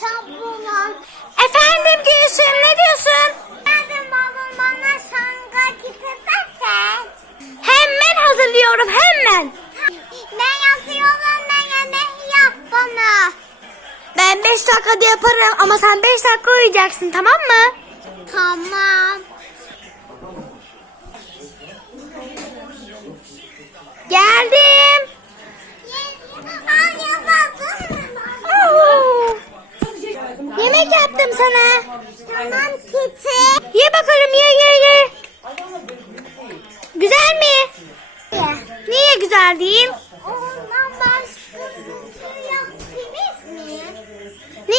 tablolar. Efendim Gülsüm ne diyorsun? Hadi babam bana şanga getirirsen. Hemen hazırlıyorum hemen. Ben yapıyorum ben yemek yap bana. Ben 5 dakikada yaparım ama sen 5 dakika uyuyacaksın tamam mı? Yemek yaptım sana. Tamam Kiti. Ye bakalım ye ye ye. Güzel mi? Niye güzel değil? Ondan başkasını yaptınız mı? Ne,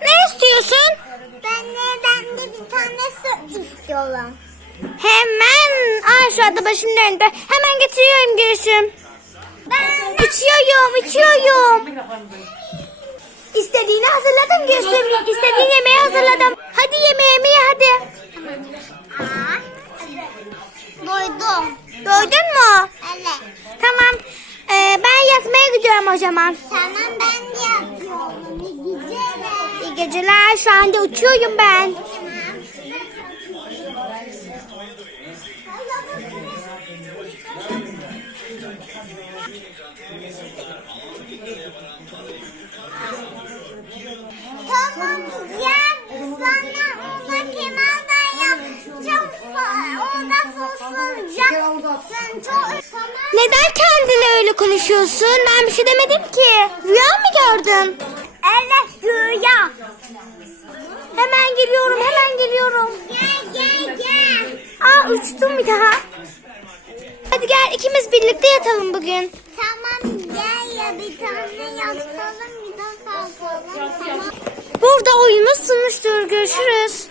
ne istiyorsun? Ben neden de bir tane su istiyorum. Hemen. Ay şu anda başımın önünde. Hemen getiriyorum Gülsüm. Ben İçiyorum, içiyorum. İstediğini hazırladım Gülsüm. İstediğin yemeği hazırladım. Hadi yemeğimi ye hadi. Aa, doydum. Doydun mu? Evet. Tamam. Ee, ben yatmaya gidiyorum o zaman. Tamam ben de yapıyorum. İyi geceler. İyi geceler. Şu anda uçuyorum ben. Tamam fosforlayacaksın. Çok tamam. Neden kendine öyle konuşuyorsun? Ben bir şey demedim ki. Rüya mı gördün? Evet rüya. Hemen geliyorum, hemen geliyorum. Gel gel gel. Aa uçtum bir daha. Hadi gel ikimiz birlikte yatalım bugün. Tamam gel ya bir tane yatalım bir de kalkalım. Tamam. Burada oyunumuz sunmuştur. Görüşürüz.